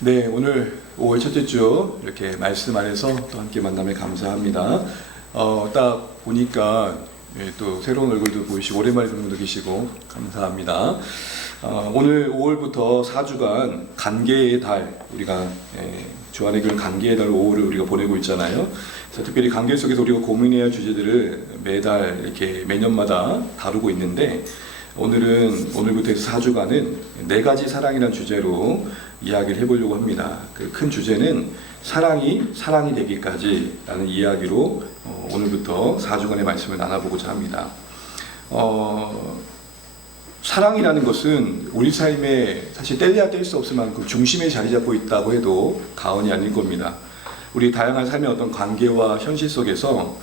네, 오늘 5월 첫째 주 이렇게 말씀 안에서 또 함께 만남에 감사합니다. 딱 보니까 또 새로운 얼굴도 보이시고 오랜만에 뵙는 분도 계시고 감사합니다. 오늘 5월부터 4주간 간계의 달, 우리가 주안의 교회 간계의 달 5월을 우리가 보내고 있잖아요. 그래서 특별히 간계 속에서 우리가 고민해야 할 주제들을 매달 이렇게 매년마다 다루고 있는데, 오늘부터 해서 4주간은 4가지 사랑이라는 주제로 이야기를 해보려고 합니다. 그 큰 주제는 사랑이 되기까지 라는 이야기로 오늘부터 4주간의 말씀을 나눠보고자 합니다. 사랑이라는 것은 우리 삶에 사실 뗄래야 뗄 수 없을 만큼 중심에 자리 잡고 있다고 해도 과언이 아닐 겁니다. 우리 다양한 삶의 어떤 관계와 현실 속에서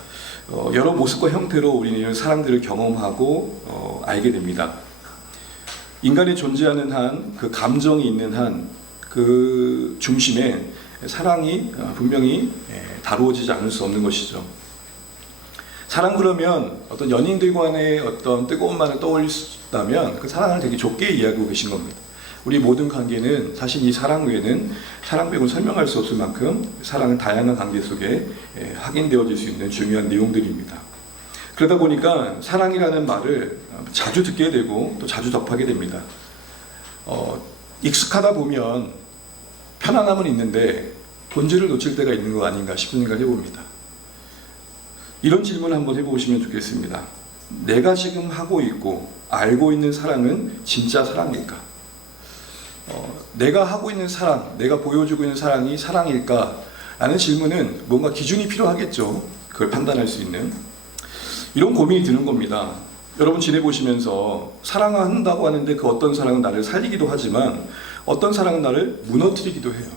여러 모습과 형태로 우리는 이런 사랑들을 경험하고 알게 됩니다. 인간이 존재하는 한, 그 감정이 있는 한, 그 중심에 사랑이 분명히 다루어지지 않을 수 없는 것이죠. 사랑 그러면 어떤 연인들 간의 어떤 뜨거운 말을 떠올릴 수 있다면 그 사랑을 되게 좁게 이야기하고 계신 겁니다. 우리 모든 관계는 사실 이 사랑 외에는 사랑 빼고는 설명할 수 없을 만큼 사랑은 다양한 관계 속에 확인되어질 수 있는 중요한 내용들입니다. 그러다 보니까 사랑이라는 말을 자주 듣게 되고 또 자주 접하게 됩니다. 익숙하다 보면 편안함은 있는데 본질을 놓칠 때가 있는 거 아닌가 싶은 생각을 해봅니다. 이런 질문을 한번 해보시면 좋겠습니다. 내가 지금 하고 있고 알고 있는 사랑은 진짜 사랑일까? 내가 하고 있는 사랑, 내가 보여주고 있는 사랑이 사랑일까? 라는 질문은 뭔가 기준이 필요하겠죠. 그걸 판단할 수 있는. 이런 고민이 드는 겁니다. 여러분 지내보시면서 사랑한다고 하는데 그 어떤 사랑은 나를 살리기도 하지만 어떤 사랑은 나를 무너뜨리기도 해요.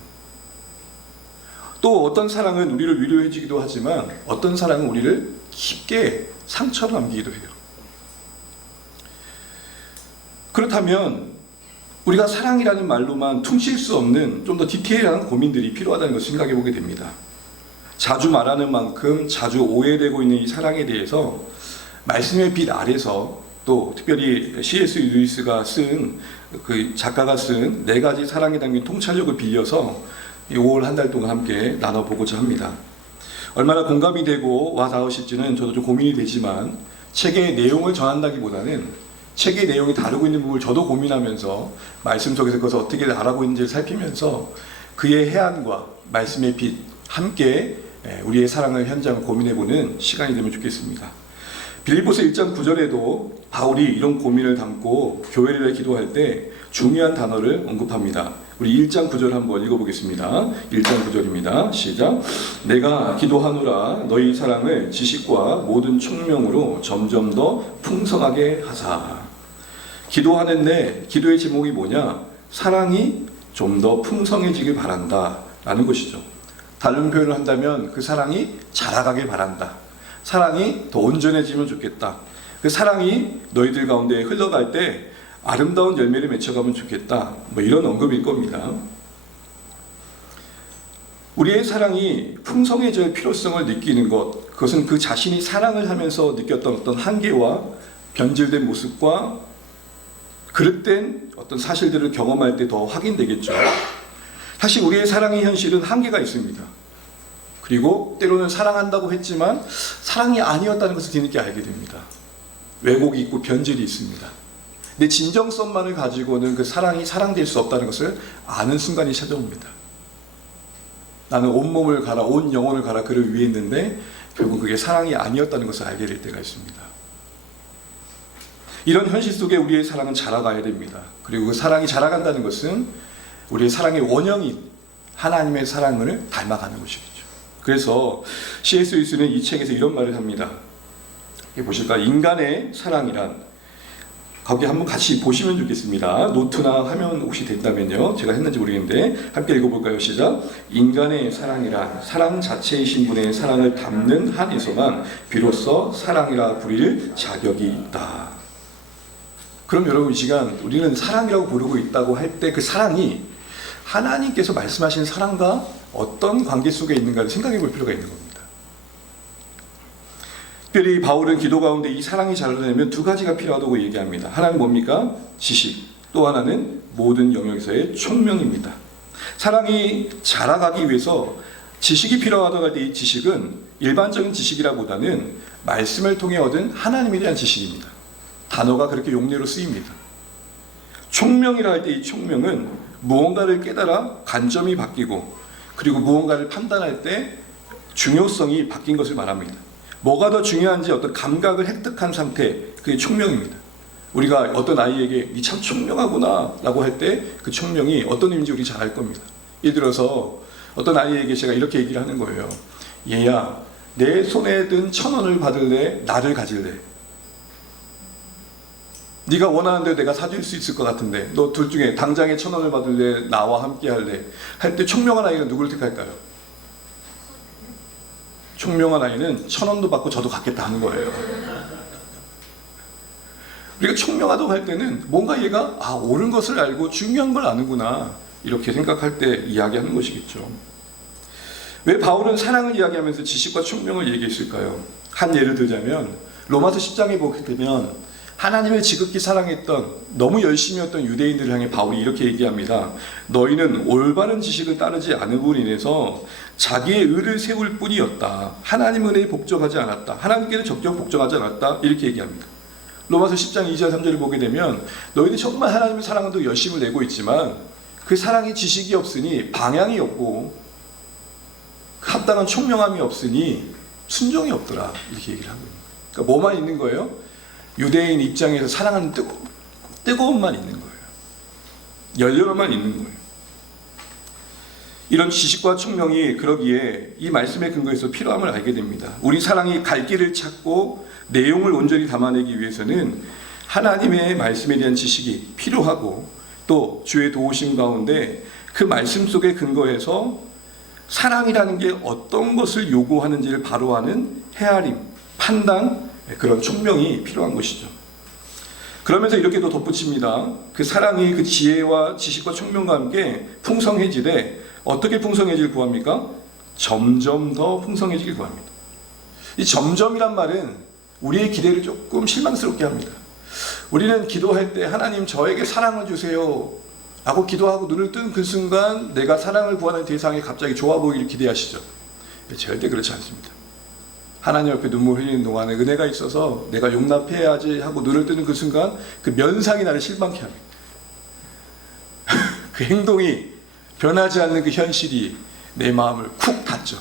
또 어떤 사랑은 우리를 위로해주기도 하지만 어떤 사랑은 우리를 깊게 상처로 남기기도 해요. 그렇다면 우리가 사랑이라는 말로만 퉁칠 수 없는 좀 더 디테일한 고민들이 필요하다는 것을 생각해 보게 됩니다. 자주 말하는 만큼 자주 오해되고 있는 이 사랑에 대해서 말씀의 빛 아래서 또 특별히 C.S. 루이스가 그 작가가 쓴 4가지 사랑에 담긴 통찰력을 빌려서 5월 한 달 동안 함께 나눠보고자 합니다. 얼마나 공감이 되고 와 닿으실지는 저도 좀 고민이 되지만 책의 내용을 전한다기보다는 책의 내용이 다루고 있는 부분을 저도 고민하면서 말씀 속에서 그것을 어떻게 알아보고 있는지를 살피면서 그의 해안과 말씀의 빛 함께 우리의 사랑을 현장을 고민해보는 시간이 되면 좋겠습니다. 빌립보서 1장 9절에도 바울이 이런 고민을 담고 교회를 위해 기도할 때 중요한 단어를 언급합니다. 우리 1장 9절 한번 읽어보겠습니다. 1장 9절입니다. 시작. 내가 기도하노라 너희 사랑을 지식과 모든 총명으로 점점 더 풍성하게 하사. 기도하는데 기도의 제목이 뭐냐? 사랑이 좀 더 풍성해지길 바란다 라는 것이죠. 다른 표현을 한다면 그 사랑이 자라가길 바란다. 사랑이 더 온전해지면 좋겠다. 그 사랑이 너희들 가운데 흘러갈 때 아름다운 열매를 맺혀가면 좋겠다. 이런 언급일 겁니다. 우리의 사랑이 풍성해질 필요성을 느끼는 것, 그것은 그 자신이 사랑을 하면서 느꼈던 어떤 한계와 변질된 모습과 그릇된 어떤 사실들을 경험할 때 더 확인되겠죠. 사실 우리의 사랑의 현실은 한계가 있습니다. 그리고 때로는 사랑한다고 했지만 사랑이 아니었다는 것을 뒤늦게 알게 됩니다. 왜곡이 있고 변질이 있습니다. 내 진정성만을 가지고는 그 사랑이 사랑될 수 없다는 것을 아는 순간이 찾아옵니다. 나는 온몸을 갈아 온 영혼을 갈아 그를 위해 했는데 결국 그게 사랑이 아니었다는 것을 알게 될 때가 있습니다. 이런 현실 속에 우리의 사랑은 자라가야 됩니다. 그리고 그 사랑이 자라간다는 것은 우리의 사랑의 원형인 하나님의 사랑을 닮아가는 것이겠죠. 그래서 C.S. 루이스는 이 책에서 이런 말을 합니다. 보실까? 인간의 사랑이란, 거기 한번 같이 보시면 좋겠습니다. 노트나 화면 혹시 된다면요. 제가 했는지 모르겠는데 함께 읽어볼까요? 시작. 인간의 사랑이란 사랑 자체이신 분의 사랑을 담는 한에서만 비로소 사랑이라 부릴 자격이 있다. 그럼 여러분 이 시간 우리는 사랑이라고 부르고 있다고 할 때 그 사랑이 하나님께서 말씀하신 사랑과 어떤 관계 속에 있는가를 생각해 볼 필요가 있는 겁니다. 특별히 바울은 기도 가운데 이 사랑이 자라려면 2가지가 필요하다고 얘기합니다. 하나는 뭡니까? 지식. 또 하나는 모든 영역에서의 총명입니다. 사랑이 자라가기 위해서 지식이 필요하다고 할 때 이 지식은 일반적인 지식이라보다는 말씀을 통해 얻은 하나님에 대한 지식입니다. 단어가 그렇게 용례로 쓰입니다. 총명이라 할 때 이 총명은 무언가를 깨달아 관점이 바뀌고 그리고 무언가를 판단할 때 중요성이 바뀐 것을 말합니다. 뭐가 더 중요한지 어떤 감각을 획득한 상태, 그게 총명입니다. 우리가 어떤 아이에게 니 참 총명하구나 라고 할 때 그 총명이 어떤 의미인지 우리 잘 알 겁니다. 예를 들어서 어떤 아이에게 제가 이렇게 얘기를 하는 거예요. 얘야, 내 손에 든 1,000원을 받을래? 나를 가질래? 네가 원하는 대로 내가 사줄 수 있을 것 같은데 너 둘 중에 당장에 1,000원을 받을래? 나와 함께 할래? 할 때 총명한 아이가 누구를 택할까요? 총명한 아이는 1,000원도 받고 저도 갖겠다 하는 거예요. 우리가 총명하다고 할 때는 뭔가 얘가 옳은 것을 알고 중요한 걸 아는구나 이렇게 생각할 때 이야기하는 것이겠죠. 왜 바울은 사랑을 이야기하면서 지식과 총명을 얘기했을까요? 한 예를 들자면 로마서 10장에 보게 되면 하나님을 지극히 사랑했던 너무 열심히 했던 유대인들을 향해 바울이 이렇게 얘기합니다. 너희는 올바른 지식을 따르지 않음으로 인해서 자기의 의를 세울 뿐이었다. 하나님 은혜에 복종하지 않았다. 하나님께는 적격 복종하지 않았다. 이렇게 얘기합니다. 로마서 10장 2절 3절을 보게 되면 너희는 정말 하나님의 사랑도 열심을 내고 있지만 그 사랑이 지식이 없으니 방향이 없고 합당한 총명함이 없으니 순종이 없더라. 이렇게 얘기를 하고 있는 거예요. 그러니까 뭐만 있는 거예요? 유대인 입장에서 사랑하는 뜨거움만 있는 거예요. 열렬함만 있는 거예요. 이런 지식과 총명이 그러기에 이 말씀의 근거에서 필요함을 알게 됩니다. 우리 사랑이 갈 길을 찾고 내용을 온전히 담아내기 위해서는 하나님의 말씀에 대한 지식이 필요하고 또 주의 도우심 가운데 그 말씀 속에 근거해서 사랑이라는 게 어떤 것을 요구하는지를 바로 아는 헤아림, 판단, 그런 총명이 필요한 것이죠. 그러면서 이렇게 또 덧붙입니다. 그 사랑이 그 지혜와 지식과 총명과 함께 풍성해지되 어떻게 풍성해질 구합니까? 점점 더 풍성해지길 구합니다. 이 점점이란 말은 우리의 기대를 조금 실망스럽게 합니다. 우리는 기도할 때 하나님 저에게 사랑을 주세요 라고 기도하고 눈을 뜬 그 순간 내가 사랑을 구하는 대상이 갑자기 좋아 보이길 기대하시죠. 절대 그렇지 않습니다. 하나님 옆에 눈물 흘리는 동안에 은혜가 있어서 내가 용납해야지 하고 눈을 뜨는 그 순간 그 면상이 나를 실망케 합니다. 그 행동이 변하지 않는 그 현실이 내 마음을 쿡 닫죠.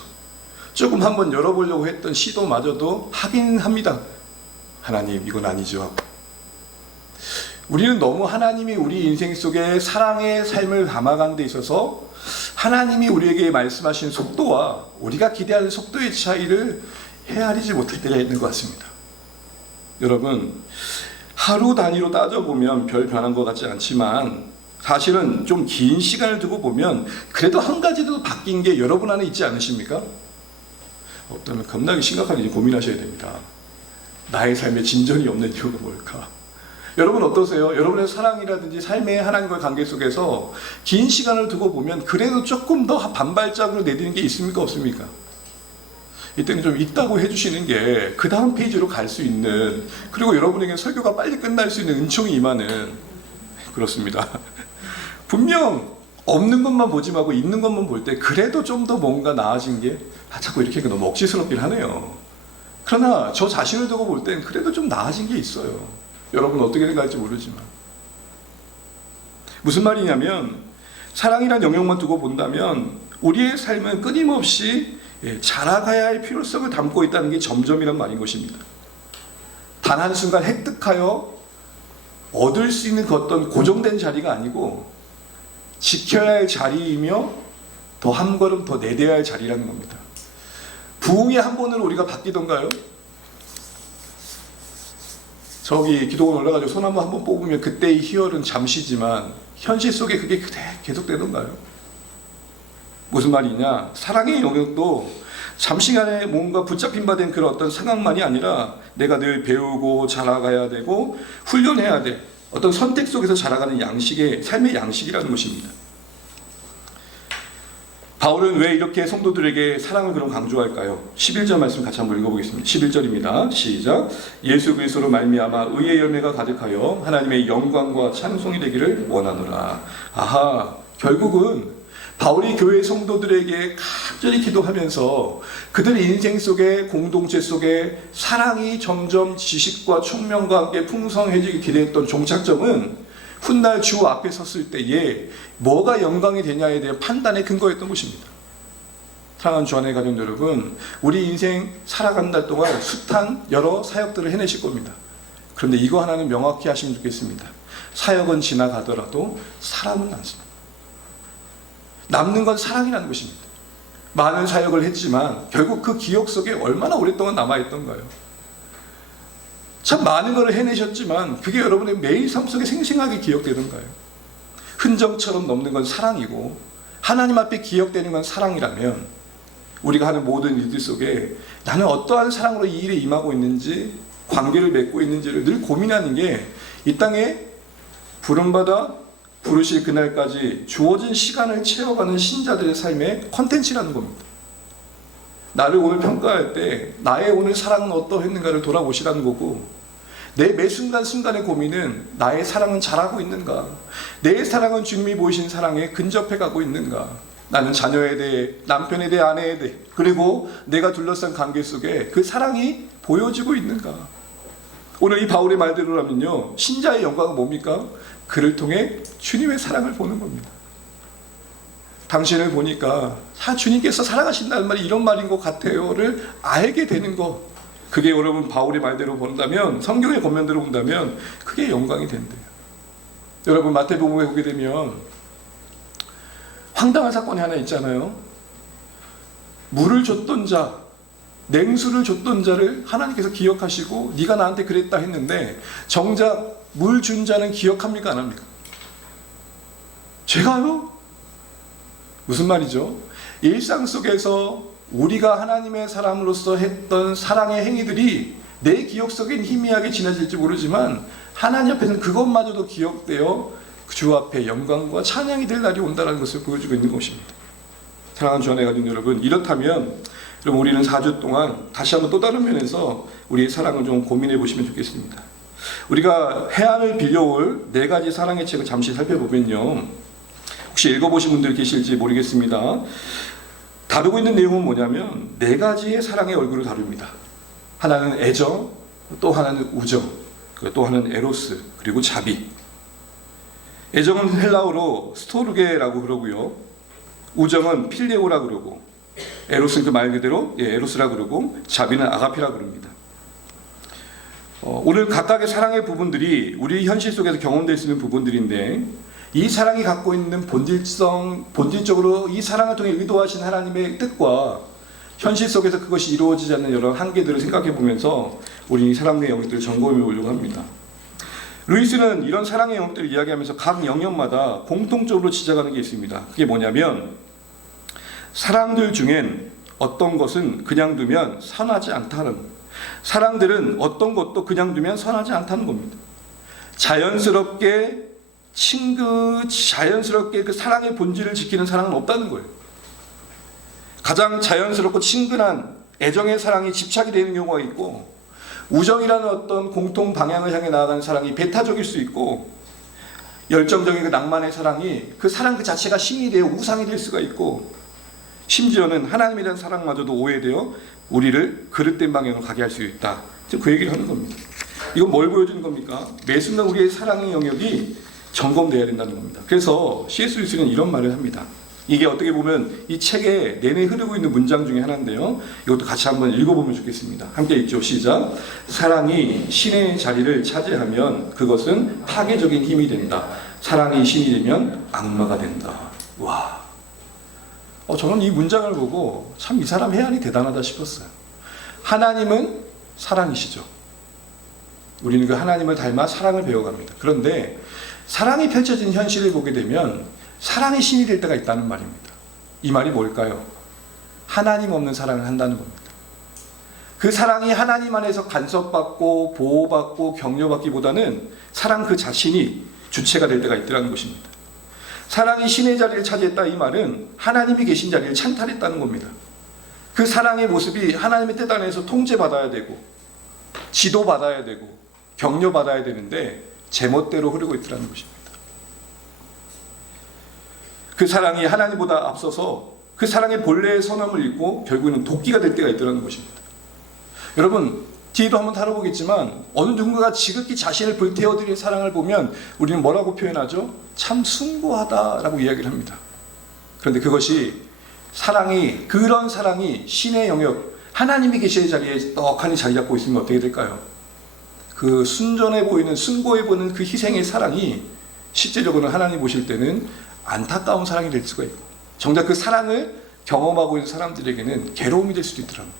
조금 한번 열어보려고 했던 시도마저도 하긴 합니다. 하나님 이건 아니죠 하고. 우리는 너무 하나님이 우리 인생 속에 사랑의 삶을 담아가는 데 있어서 하나님이 우리에게 말씀하신 속도와 우리가 기대하는 속도의 차이를 헤아리지 못할 때가 있는 것 같습니다. 여러분, 하루 단위로 따져보면 별 변한 것 같지 않지만 사실은 좀 긴 시간을 두고 보면 그래도 한 가지도 바뀐 게 여러분 안에 있지 않으십니까? 없다면 겁나게 심각하게 고민하셔야 됩니다. 나의 삶에 진전이 없는 이유가 뭘까? 여러분 어떠세요? 여러분의 사랑이라든지 삶의 하나님과의 관계 속에서 긴 시간을 두고 보면 그래도 조금 더 반발짝으로 내디는 게 있습니까? 없습니까? 이때는 좀 있다고 해주시는 게 그 다음 페이지로 갈 수 있는, 그리고 여러분에게 설교가 빨리 끝날 수 있는 은총이 임하는, 그렇습니다. 분명 없는 것만 보지 말고 있는 것만 볼 때 그래도 좀 더 뭔가 나아진 게 자꾸 이렇게 너무 억지스럽긴 하네요. 그러나 저 자신을 두고 볼 땐 그래도 좀 나아진 게 있어요. 여러분 어떻게 생각할지 모르지만. 무슨 말이냐면 사랑이란 영역만 두고 본다면 우리의 삶은 끊임없이 자라가야 할 필요성을 담고 있다는 게 점점이란 말인 것입니다. 단 한순간 획득하여 얻을 수 있는 그 어떤 고정된 자리가 아니고 지켜야 할 자리이며 더 한 걸음 더 내뎌야 할 자리라는 겁니다. 부흥의 한 번으로 우리가 바뀌던가요? 저기 기도원 올라가지고 소나무 한 번 뽑으면 그때의 희열은 잠시지만 현실 속에 그게 계속되던가요? 무슨 말이냐? 사랑의 영역도 잠시간에 뭔가 붙잡힌 바 된 그런 어떤 상황만이 아니라 내가 늘 배우고 자라가야 되고 훈련해야 돼. 어떤 선택 속에서 자라가는 양식의 삶의 양식이라는 것입니다. 바울은 왜 이렇게 성도들에게 사랑을 그럼 강조할까요? 11절 말씀 같이 한번 읽어보겠습니다. 11절입니다. 시작. 예수 그리스도로 말미암아 의의 열매가 가득하여 하나님의 영광과 찬송이 되기를 원하노라. 아하, 결국은 바울이 교회 성도들에게 간절히 기도하면서 그들의 인생 속에, 공동체 속에 사랑이 점점 지식과 총명과 함께 풍성해지기 기대했던 종착점은 훗날 주 앞에 섰을 때에 뭐가 영광이 되냐에 대한 판단의 근거였던 것입니다. 사랑하는 주 안의 가족 여러분, 우리 인생 살아간다 동안 숱한 여러 사역들을 해내실 겁니다. 그런데 이거 하나는 명확히 하시면 좋겠습니다. 사역은 지나가더라도 사랑은 남습니다. 남는 건 사랑이라는 것입니다. 많은 사역을 했지만 결국 그 기억 속에 얼마나 오랫동안 남아있던가요? 참 많은 걸 해내셨지만 그게 여러분의 매일 삶 속에 생생하게 기억되던가요? 흔적처럼 넘는 건 사랑이고 하나님 앞에 기억되는 건 사랑이라면 우리가 하는 모든 일들 속에 나는 어떠한 사랑으로 이 일에 임하고 있는지, 관계를 맺고 있는지를 늘 고민하는 게 이 땅에 부름받아 부르실 그날까지 주어진 시간을 채워가는 신자들의 삶의 컨텐츠라는 겁니다. 나를 오늘 평가할 때 나의 오늘 사랑은 어떠했는가를 돌아보시라는 거고, 내 매 순간순간의 고민은 나의 사랑은 잘하고 있는가, 내 사랑은 주님이 보이신 사랑에 근접해 가고 있는가, 나는 자녀에 대해, 남편에 대해, 아내에 대해, 그리고 내가 둘러싼 관계 속에 그 사랑이 보여지고 있는가. 오늘 이 바울의 말대로라면요, 신자의 영광은 뭡니까? 그를 통해 주님의 사랑을 보는 겁니다. 당신을 보니까 주님께서 사랑하신다는 말이 이런 말인 것 같아요를 알게 되는 것, 그게 여러분 바울의 말대로 본다면, 성경의 권면대로 본다면 그게 영광이 된대요. 여러분 마태복음에 보게 되면 황당한 사건이 하나 있잖아요. 물을 줬던 자, 냉수를 줬던 자를 하나님께서 기억하시고 네가 나한테 그랬다 했는데 정작 물 준 자는 기억합니까? 안 합니까? 제가요? 무슨 말이죠? 일상 속에서 우리가 하나님의 사람으로서 했던 사랑의 행위들이 내 기억 속엔 희미하게 지나질지 모르지만 하나님 앞에서는 그것마저도 기억되어 주 앞에 영광과 찬양이 될 날이 온다는 것을 보여주고 있는 것입니다. 사랑하는 주 안에 가진 여러분, 이렇다면 그럼 우리는 4주 동안 다시 한번 또 다른 면에서 우리의 사랑을 좀 고민해 보시면 좋겠습니다. 우리가 해안을 빌려올 4가지 사랑의 책을 잠시 살펴보면요, 혹시 읽어보신 분들 계실지 모르겠습니다. 다루고 있는 내용은 뭐냐면 4가지의 사랑의 얼굴을 다룹니다. 하나는 애정, 또 하나는 우정, 또 하나는 에로스, 그리고 자비. 애정은 헬라어로 스토르게라고 그러고요, 우정은 필레오라 그러고, 에로스는 그 말 그대로 에로스라 그러고, 자비는 아가피라 그럽니다. 오늘 각각의 사랑의 부분들이 우리 현실 속에서 경험될 수 있는 부분들인데, 이 사랑이 갖고 있는 본질적으로 이 사랑을 통해 의도하신 하나님의 뜻과 현실 속에서 그것이 이루어지지 않는 여러 한계들을 생각해 보면서 우리 이 사랑의 영역들을 점검해 보려고 합니다. 루이스는 이런 사랑의 영역들을 이야기하면서 각 영역마다 공통적으로 지적하는 게 있습니다. 그게 뭐냐면, 사랑들 중엔 어떤 것은 그냥 두면 선하지 않다는, 사랑들은 어떤 것도 그냥 두면 선하지 않다는 겁니다. 자연스럽게 그 사랑의 본질을 지키는 사랑은 없다는 거예요. 가장 자연스럽고 친근한 애정의 사랑이 집착이 되는 경우가 있고, 우정이라는 어떤 공통 방향을 향해 나아가는 사랑이 배타적일 수 있고, 열정적인 그 낭만의 사랑이 그 사랑 그 자체가 신이 되어 우상이 될 수가 있고, 심지어는 하나님에 대한 사랑마저도 오해되어 우리를 그릇된 방향으로 가게 할 수 있다. 지금 그 얘기를 하는 겁니다. 이건 뭘 보여주는 겁니까? 매 순간 우리의 사랑의 영역이 점검되어야 된다는 겁니다. 그래서 C.S. 루이스는 이런 말을 합니다. 이게 어떻게 보면 이 책에 내내 흐르고 있는 문장 중에 하나인데요, 이것도 같이 한번 읽어보면 좋겠습니다. 함께 읽죠. 시작. 사랑이 신의 자리를 차지하면 그것은 파괴적인 힘이 된다. 사랑이 신이 되면 악마가 된다. 와, 저는 이 문장을 보고 참 이 사람 해안이 대단하다 싶었어요. 하나님은 사랑이시죠. 우리는 그 하나님을 닮아 사랑을 배워갑니다. 그런데 사랑이 펼쳐진 현실을 보게 되면 사랑이 신이 될 때가 있다는 말입니다. 이 말이 뭘까요? 하나님 없는 사랑을 한다는 겁니다. 그 사랑이 하나님 안에서 간섭받고 보호받고 격려받기보다는 사랑 그 자신이 주체가 될 때가 있더라는 것입니다. 사랑이 신의 자리를 차지했다, 이 말은 하나님이 계신 자리를 찬탈했다는 겁니다. 그 사랑의 모습이 하나님의 뜻 안에서 통제받아야 되고 지도받아야 되고 격려받아야 되는데 제멋대로 흐르고 있더라는 것입니다. 그 사랑이 하나님보다 앞서서 그 사랑의 본래의 선함을 잃고 결국에는 도끼가 될 때가 있더라는 것입니다. 여러분, 뒤에도 한번 다뤄보겠지만 어느 누군가가 지극히 자신을 불태워드린 사랑을 보면 우리는 뭐라고 표현하죠? 참 숭고하다라고 이야기를 합니다. 그런데 그것이 그런 사랑이 신의 영역, 하나님이 계시는 자리에 떡하니 자리 잡고 있으면 어떻게 될까요? 그 순전해 보이는, 숭고해 보이는 그 희생의 사랑이 실제적으로는 하나님 보실 때는 안타까운 사랑이 될 수가 있고, 정작 그 사랑을 경험하고 있는 사람들에게는 괴로움이 될 수도 있더라고요.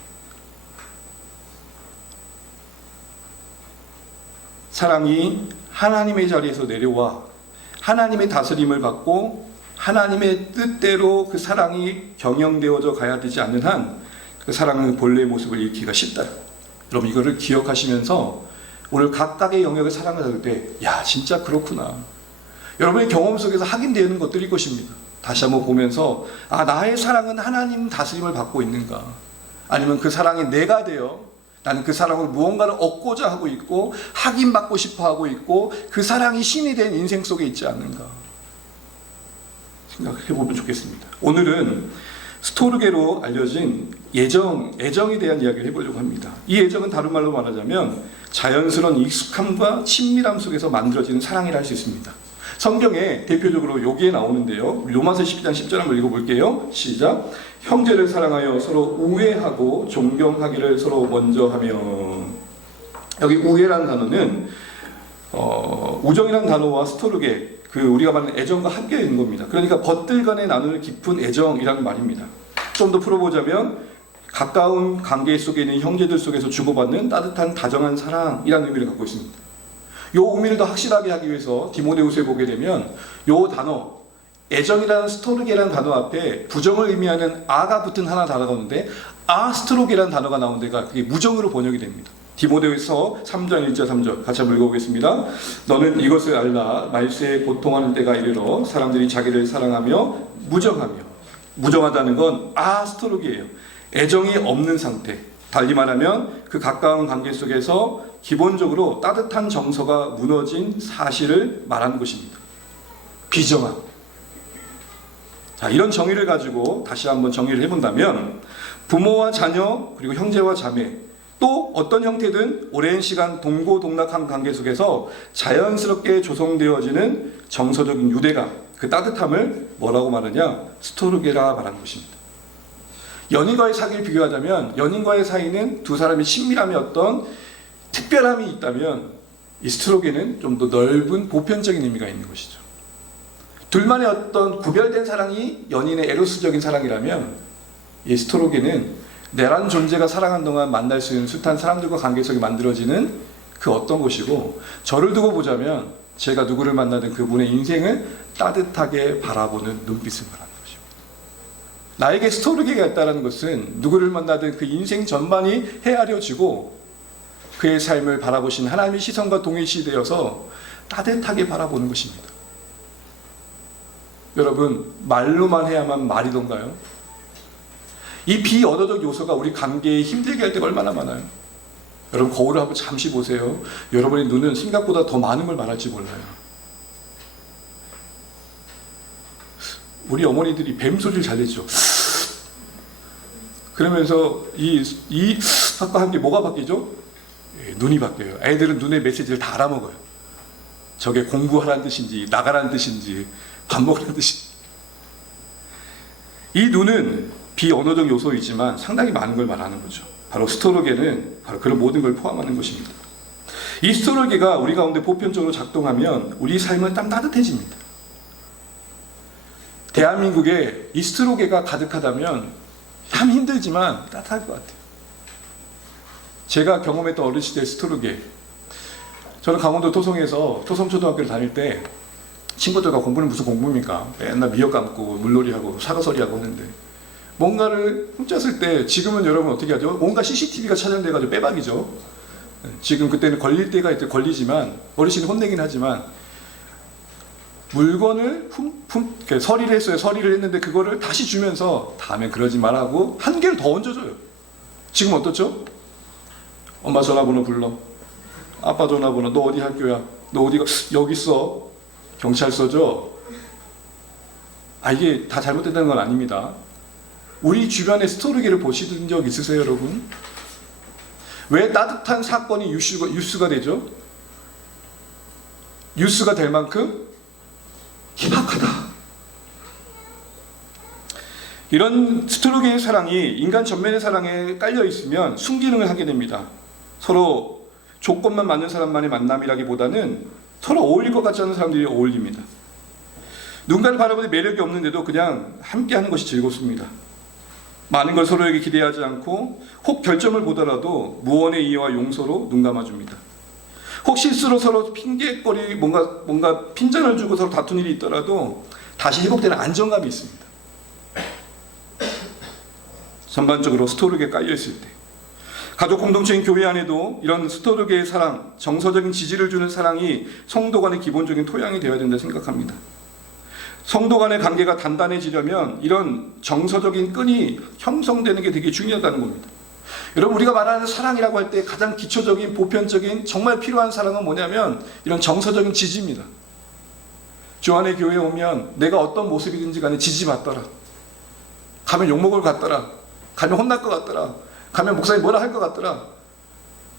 사랑이 하나님의 자리에서 내려와 하나님의 다스림을 받고 하나님의 뜻대로 그 사랑이 경영되어져 가야 되지 않는 한 그 사랑은 본래의 모습을 잃기가 쉽다. 여러분, 이거를 기억하시면서 오늘 각각의 영역을 사랑을 나눌 때, 야, 진짜 그렇구나. 여러분의 경험 속에서 확인되는 것들일 것입니다. 다시 한번 보면서, 아, 나의 사랑은 하나님 다스림을 받고 있는가? 아니면 그 사랑이 내가 되어 나는 그 사랑을 무언가를 얻고자 하고 있고 확인받고 싶어 하고 있고 그 사랑이 신이 된 인생 속에 있지 않는가? 생각해 보면 좋겠습니다. 오늘은 스토르게로 알려진 애정에 대한 이야기를 해보려고 합니다. 이 애정은 다른 말로 말하자면 자연스러운 익숙함과 친밀함 속에서 만들어지는 사랑이라 할 수 있습니다. 성경에 대표적으로 여기에 나오는데요. 로마서 12장 10절 한번 읽어볼게요. 시작. 형제를 사랑하여 서로 우애하고 존경하기를 서로 먼저 하며. 여기 우애라는 단어는 우정이라는 단어와 스토르게, 그 우리가 말하는 애정과 함께 있는 겁니다. 그러니까 벗들 간에 나누는 깊은 애정이라는 말입니다. 좀 더 풀어보자면 가까운 관계 속에 있는 형제들 속에서 주고받는 따뜻한 다정한 사랑이라는 의미를 갖고 있습니다. 이 의미를 더 확실하게 하기 위해서 디모데후서에 보게 되면 이 단어, 애정이라는 스토르게라는 단어 앞에 부정을 의미하는 아가 붙은 하나 단어가 오는데 아스트로게라는 단어가 나온 데가 그게 무정으로 번역이 됩니다. 디모데후서 3장 1절 3절 같이 한번 읽어보겠습니다. 너는 이것을 알라. 말세에 고통하는 때가 이르러 사람들이 자기를 사랑하며 무정하며. 무정하다는 건 아스트로게예요. 애정이 없는 상태. 달리 말하면 그 가까운 관계 속에서 기본적으로 따뜻한 정서가 무너진 사실을 말하는 것입니다. 비정함. 자, 이런 정의를 가지고 다시 한번 정의를 해본다면 부모와 자녀 그리고 형제와 자매 또 어떤 형태든 오랜 시간 동고동락한 관계 속에서 자연스럽게 조성되어지는 정서적인 유대감, 그 따뜻함을 뭐라고 말하냐? 스토르게라 말하는 것입니다. 연인과의 사귀를 비교하자면 연인과의 사이는 두 사람의 친밀함이 어떤 특별함이 있다면 이 스토르게는 좀 더 넓은 보편적인 의미가 있는 것이죠. 둘만의 어떤 구별된 사랑이 연인의 에로스적인 사랑이라면 이 스토르게는 내란 존재가 살아간 동안 만날 수 있는 숱한 사람들과 관계 속에 만들어지는 그 어떤 것이고, 저를 두고 보자면 제가 누구를 만나든 그분의 인생을 따뜻하게 바라보는 눈빛을 말하는 것입니다. 나에게 스토르게가 있다는 것은 누구를 만나든 그 인생 전반이 헤아려지고 그의 삶을 바라보신 하나님의 시선과 동일시되어서 따뜻하게 바라보는 것입니다. 여러분, 말로만 해야만 말이던가요? 이 비언어적 요소가 우리 관계에 힘들게 할 때가 얼마나 많아요. 여러분, 거울을 한번 잠시 보세요. 여러분의 눈은 생각보다 더 많은 걸 말할지 몰라요. 우리 어머니들이 뱀소리를 잘 내죠. 그러면서 이 학과 함께 뭐가 바뀌죠? 눈이 바뀌어요. 애들은 눈의 메시지를 다 알아먹어요. 저게 공부하라는 뜻인지 나가라는 뜻인지 밥 먹으라는 뜻인지. 이 눈은 비언어적 요소이지만 상당히 많은 걸 말하는 거죠. 바로 스토르게는 바로 그런 모든 걸 포함하는 것입니다. 이 스토르게가 우리 가운데 보편적으로 작동하면 우리 삶은 딱 따뜻해집니다. 대한민국에 이 스토르게가 가득하다면 참 힘들지만 따뜻할 것 같아요. 제가 경험했던 어린 시절 스토르게, 저는 강원도 토성에서 토성초등학교를 다닐 때 친구들과 공부는 무슨 공부입니까? 맨날 미역 감고 물놀이하고 사과서리하고 했는데 뭔가를 훔쳤을 때, 지금은 여러분 어떻게 하죠? 뭔가 CCTV가 촬영돼가지고 빼박이죠. 지금 그때는 걸릴 때가 있대 걸리지만 어르신이 혼내긴 하지만 물건을 서리를 했어요. 서리를 했는데 그거를 다시 주면서 다음엔 그러지 말라고 한 개를 더 얹어줘요. 지금 어떻죠? 엄마 전화번호 불러. 아빠 전화번호. 너 어디 학교야? 너 어디가? 여기 있어. 경찰서죠? 이게 다 잘못된다는 건 아닙니다. 우리 주변의 스토르게를 보시던 적 있으세요, 여러분? 왜 따뜻한 사건이 뉴스가 되죠? 뉴스가 될 만큼 희박하다. 이런 스토르게의 사랑이 인간 전면의 사랑에 깔려 있으면 순기능을 하게 됩니다. 서로 조건만 맞는 사람만의 만남이라기보다는 서로 어울릴 것 같지 않은 사람들이 어울립니다. 누군가를 바라보는 매력이 없는데도 그냥 함께하는 것이 즐겁습니다. 많은 걸 서로에게 기대하지 않고 혹 결점을 보더라도 무언의 이해와 용서로 눈 감아줍니다. 혹 실수로 서로 핑계거리 뭔가 핀잔을 주고 서로 다툰 일이 있더라도 다시 회복되는 안정감이 있습니다. 전반적으로 스토르게 깔려있을 때 가족 공동체인 교회 안에도 이런 스토르게의 사랑, 정서적인 지지를 주는 사랑이 성도 간의 기본적인 토양이 되어야 된다 생각합니다. 성도 간의 관계가 단단해지려면 이런 정서적인 끈이 형성되는 게 되게 중요하다는 겁니다. 여러분, 우리가 말하는 사랑이라고 할 때 가장 기초적인 보편적인 정말 필요한 사랑은 뭐냐면 이런 정서적인 지지입니다. 주 안에 교회에 오면 내가 어떤 모습이든지 간에 지지받더라. 가면 욕먹을 것 같더라. 가면 혼날 것 같더라. 가면 목사님 뭐라 할 것 같더라.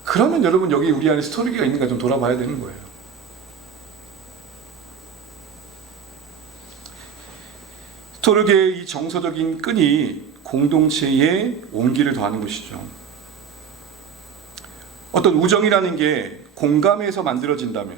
그러면 여러분, 여기 우리 안에 스토르게가 있는가 좀 돌아봐야 되는 거예요. 스토르게의 이 정서적인 끈이 공동체에 온기를 더하는 것이죠. 어떤 우정이라는 게 공감에서 만들어진다면,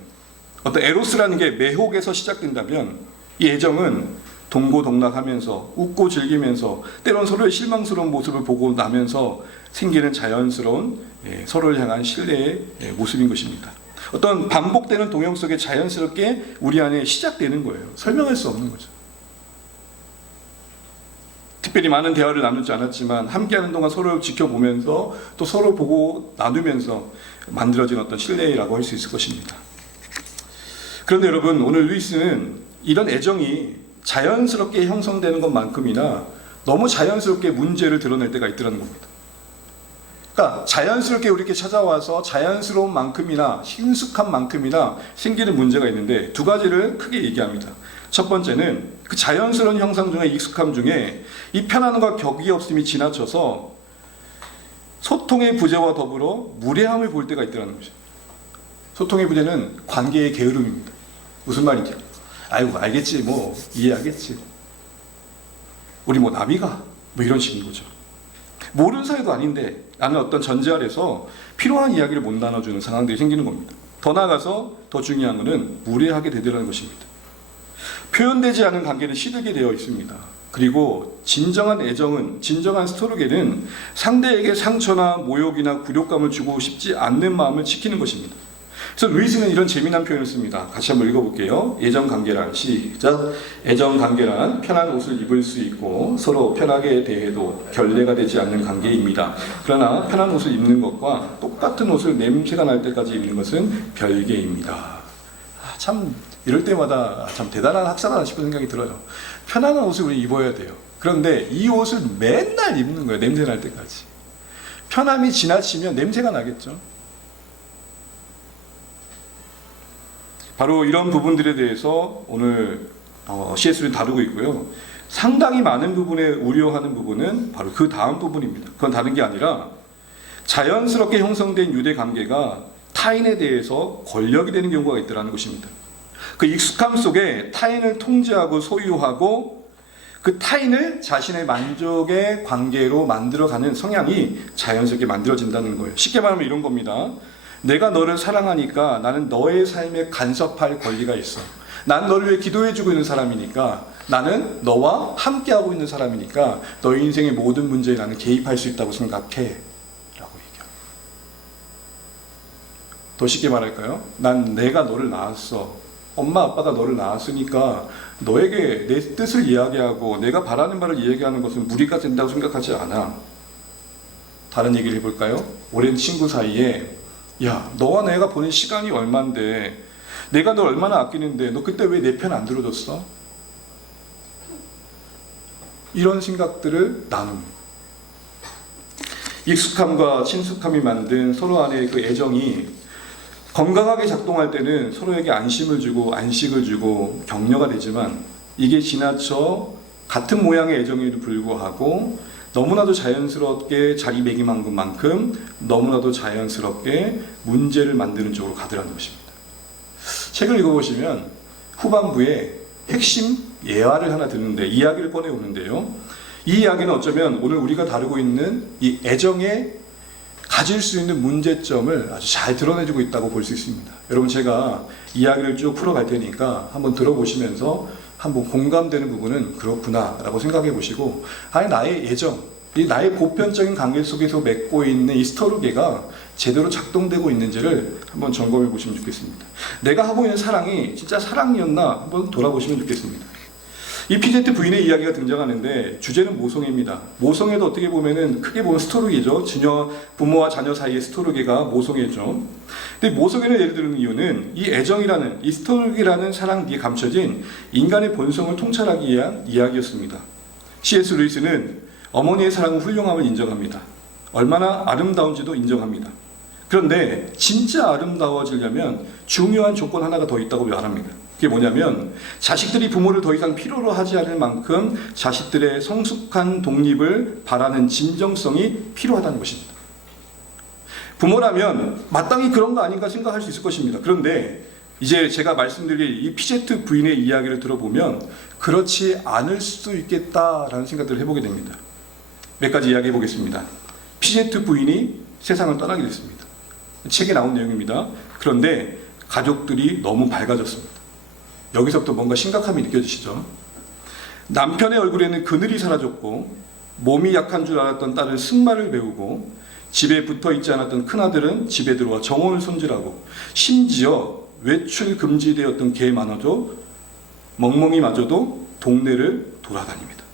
어떤 에로스라는 게 매혹에서 시작된다면, 이 애정은 동고동락하면서 웃고 즐기면서 때론 서로의 실망스러운 모습을 보고 나면서 생기는 자연스러운 서로를 향한 신뢰의 모습인 것입니다. 어떤 반복되는 동영 속에 자연스럽게 우리 안에 시작되는 거예요. 설명할 수 없는 거죠. 특별히 많은 대화를 나누지 않았지만 함께하는 동안 서로를 지켜보면서 또 서로 보고 나누면서 만들어진 어떤 신뢰라고 할 수 있을 것입니다. 그런데 여러분, 오늘 루이스는 이런 애정이 자연스럽게 형성되는 것만큼이나 너무 자연스럽게 문제를 드러낼 때가 있더라는 겁니다. 그러니까 자연스럽게 우리에게 찾아와서 자연스러운 만큼이나 친숙한 만큼이나 생기는 문제가 있는데 두 가지를 크게 얘기합니다. 첫 번째는 그 자연스러운 형상 중에 익숙함 중에 이 편안함과 격이 없음이 지나쳐서 소통의 부재와 더불어 무례함을 볼 때가 있다는 거죠. 소통의 부재는 관계의 게으름입니다. 무슨 말이죠? 아이고 알겠지, 뭐 이해하겠지, 우리 뭐 나비가 뭐 이런 식인 거죠. 모르는 사이도 아닌데 나는 어떤 전제 아래서 필요한 이야기를 못 나눠주는 상황들이 생기는 겁니다. 더 나아가서 더 중요한 것은 무례하게 되더라는 것입니다. 표현되지 않은 관계는 시들게 되어 있습니다. 그리고 진정한 애정은, 진정한 스토르게는 상대에게 상처나 모욕이나 굴욕감을 주고 싶지 않는 마음을 지키는 것입니다. 그래서 루이스는 이런 재미난 표현을 씁니다. 같이 한번 읽어볼게요. 애정관계란, 시작. 애정관계란 편한 옷을 입을 수 있고 서로 편하게 대해도 결례가 되지 않는 관계입니다. 그러나 편한 옷을 입는 것과 똑같은 옷을 냄새가 날 때까지 입는 것은 별개입니다. 참 이럴 때마다 참 대단한 학사다 싶은 생각이 들어요. 편안한 옷을 우리 입어야 돼요. 그런데 이 옷을 맨날 입는 거예요. 냄새 날 때까지. 편함이 지나치면 냄새가 나겠죠. 바로 이런 부분들에 대해서 오늘 CS는 다루고 있고요. 상당히 많은 부분에 우려하는 부분은 바로 그 다음 부분입니다. 그건 다른 게 아니라 자연스럽게 형성된 유대 관계가 타인에 대해서 권력이 되는 경우가 있다는 것입니다. 그 익숙함 속에 타인을 통제하고 소유하고 그 타인을 자신의 만족의 관계로 만들어가는 성향이 자연스럽게 만들어진다는 거예요. 쉽게 말하면 이런 겁니다. 내가 너를 사랑하니까 나는 너의 삶에 간섭할 권리가 있어. 난 너를 위해 기도해주고 있는 사람이니까, 나는 너와 함께하고 있는 사람이니까 너의 인생의 모든 문제에 나는 개입할 수 있다고 생각해 라고 얘기합니다. 더 쉽게 말할까요? 난 내가 너를 낳았어. 엄마 아빠가 너를 낳았으니까 너에게 내 뜻을 이야기하고 내가 바라는 바를 이야기하는 것은 무리가 된다고 생각하지 않아. 다른 얘기를 해볼까요? 오랜 친구 사이에 야, 너와 내가 보낸 시간이 얼만데, 내가 널 얼마나 아끼는데 너 그때 왜 내 편 안 들어줬어? 이런 생각들을 나눕니다. 익숙함과 친숙함이 만든 서로 안의 그 애정이 건강하게 작동할 때는 서로에게 안심을 주고 안식을 주고 격려가 되지만, 이게 지나쳐 같은 모양의 애정에도 불구하고 너무나도 자연스럽게 자기매김한 만큼 너무나도 자연스럽게 문제를 만드는 쪽으로 가더라는 것입니다. 책을 읽어보시면 후반부에 핵심 예화를 하나 듣는데 이야기를 꺼내오는데요. 이 이야기는 어쩌면 오늘 우리가 다루고 있는 이 애정에 가질 수 있는 문제점을 아주 잘 드러내주고 있다고 볼 수 있습니다. 여러분, 제가 이야기를 쭉 풀어갈 테니까 한번 들어보시면서 한번 공감되는 부분은 그렇구나 라고 생각해 보시고, 아니 나의 애정, 이 나의 보편적인 관계 속에서 맺고 있는 이 스토르게가 제대로 작동되고 있는지를 한번 점검해 보시면 좋겠습니다. 내가 하고 있는 사랑이 진짜 사랑이었나 한번 돌아보시면 좋겠습니다. 이 피제트 부인의 이야기가 등장하는데 주제는 모성애입니다. 모성애도 어떻게 보면은 크게 보면 스토르게죠. 부모와 자녀 사이의 스토르게가 모성애죠. 근데 모성애를 예를 드는 이유는 이 애정이라는 이 스토르게라는 사랑 뒤에 감춰진 인간의 본성을 통찰하기 위한 이야기였습니다. C.S. 루이스는 어머니의 사랑은 훌륭함을 인정합니다. 얼마나 아름다운지도 인정합니다. 그런데 진짜 아름다워지려면 중요한 조건 하나가 더 있다고 말합니다. 그게 뭐냐면 자식들이 부모를 더 이상 필요로 하지 않을 만큼 자식들의 성숙한 독립을 바라는 진정성이 필요하다는 것입니다. 부모라면 마땅히 그런 거 아닌가 생각할 수 있을 것입니다. 그런데 이제 제가 말씀드릴 이 피제트 부인의 이야기를 들어보면 그렇지 않을 수도 있겠다라는 생각들을 해보게 됩니다. 몇 가지 이야기해 보겠습니다. 피제트 부인이 세상을 떠나게 됐습니다. 책에 나온 내용입니다. 그런데 가족들이 너무 밝아졌습니다. 여기서부터 뭔가 심각함이 느껴지시죠? 남편의 얼굴에는 그늘이 사라졌고 몸이 약한 줄 알았던 딸은 승마를 배우고 집에 붙어 있지 않았던 큰아들은 집에 들어와 정원을 손질하고 심지어 외출 금지되었던 개마저도 멍멍이마저도 동네를 돌아다닙니다.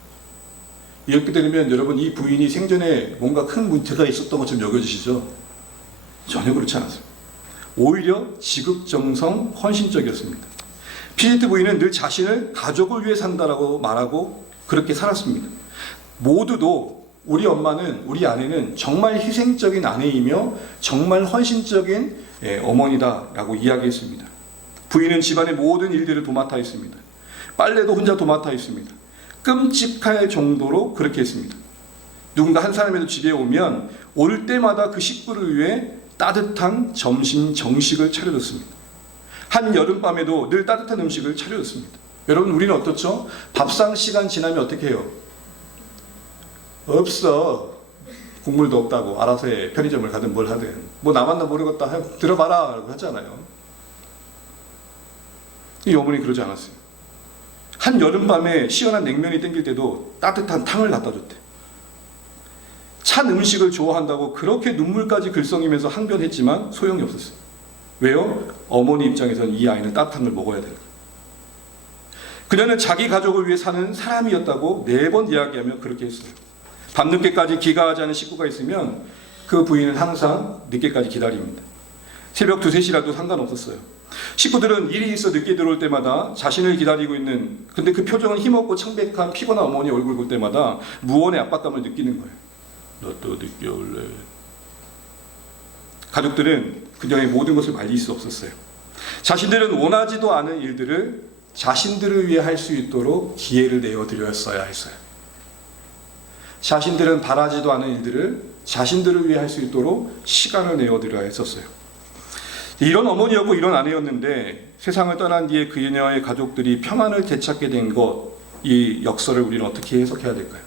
이렇게 되면 여러분, 이 부인이 생전에 뭔가 큰 문제가 있었던 것처럼 여겨지시죠? 전혀 그렇지 않았습니다. 오히려 지극정성 헌신적이었습니다. 피제트 부인은 늘 자신을 가족을 위해 산다라고 말하고 그렇게 살았습니다. 모두도 우리 엄마는, 우리 아내는 정말 희생적인 아내이며 정말 헌신적인 어머니다라고 이야기했습니다. 부인은 집안의 모든 일들을 도맡아 있습니다. 빨래도 혼자 도맡아 있습니다. 끔찍할 정도로 그렇게 했습니다. 누군가 한 사람이라도 집에 오면 올 때마다 그 식구를 위해 따뜻한 점심 정식을 차려줬습니다. 한 여름밤에도 늘 따뜻한 음식을 차려줬습니다. 여러분, 우리는 어떻죠? 밥상 시간 지나면 어떻게 해요? 없어. 국물도 없다고 알아서 해. 편의점을 가든 뭘 하든. 뭐 나만나 모르겠다. 들어봐라 라고 하잖아요. 이 어머니 그러지 않았어요. 한 여름밤에 시원한 냉면이 땡길 때도 따뜻한 탕을 갖다 줬대. 찬 음식을 좋아한다고 그렇게 눈물까지 글썽이면서 항변했지만 소용이 없었어요. 왜요? 어머니 입장에서는 이 아이는 따뜻한 걸 먹어야 되는 거예요. 그녀는 자기 가족을 위해 사는 사람이었다고 4번 이야기하며 그렇게 했어요. 밤늦게까지 귀가하지 않은 식구가 있으면 그 부인은 항상 늦게까지 기다립니다. 새벽 2, 3시라도 상관없었어요. 식구들은 일이 있어 늦게 들어올 때마다 자신을 기다리고 있는, 근데 그 표정은 힘없고 창백한 피곤한 어머니 얼굴 볼 때마다 무언의 압박감을 느끼는 거예요. 너 또 늦게 올래. 가족들은 그녀의 모든 것을 말릴 수 없었어요. 자신들은 원하지도 않은 일들을 자신들을 위해 할 수 있도록 기회를 내어드렸어야 했어요. 자신들은 바라지도 않은 일들을 자신들을 위해 할 수 있도록 시간을 내어드려야 했었어요. 이런 어머니였고 이런 아내였는데 세상을 떠난 뒤에 그녀의 가족들이 평안을 되찾게 된 것, 이 역설을 우리는 어떻게 해석해야 될까요?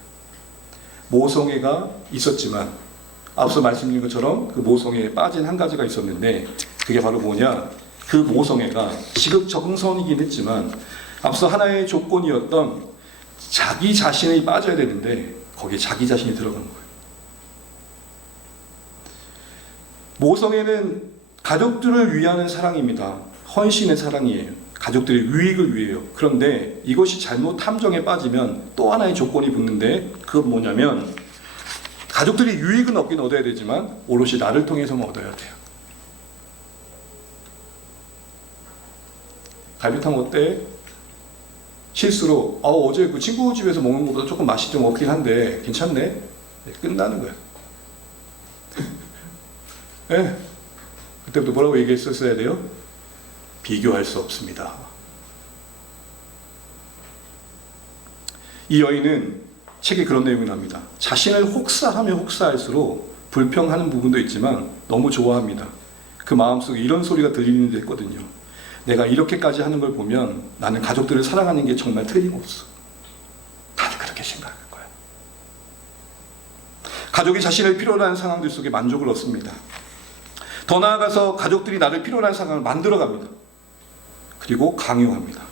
모성애가 있었지만 앞서 말씀드린 것처럼 그 모성애에 빠진 한 가지가 있었는데 그게 바로 뭐냐? 그 모성애가 지극정성이긴 했지만 앞서 하나의 조건이었던 자기 자신이 빠져야 되는데 거기에 자기 자신이 들어간 거예요. 모성애는 가족들을 위하는 사랑입니다. 헌신의 사랑이에요. 가족들의 유익을 위해요. 그런데 이것이 잘못 탐정에 빠지면 또 하나의 조건이 붙는데 그건 뭐냐면 가족들이 유익은 얻어야 되지만 오롯이 나를 통해서만 얻어야 돼요. 갈비탕 어때? 실수로 어제 그 친구 집에서 먹는 것보다 조금 맛이 좀 없긴 한데 괜찮네? 네, 끝나는 거야. 네. 그때부터 뭐라고 얘기했었어야 돼요? 비교할 수 없습니다. 이 여인은 책에 그런 내용이 납니다. 자신을 혹사하면 혹사할수록 불평하는 부분도 있지만 너무 좋아합니다. 그 마음속에 이런 소리가 들리는 데 했거든요. 내가 이렇게까지 하는 걸 보면 나는 가족들을 사랑하는 게 정말 틀림없어. 다들 그렇게 생각할 거야. 가족이 자신을 필요로 하는 상황들 속에 만족을 얻습니다. 더 나아가서 가족들이 나를 필요로 하는 상황을 만들어갑니다. 그리고 강요합니다.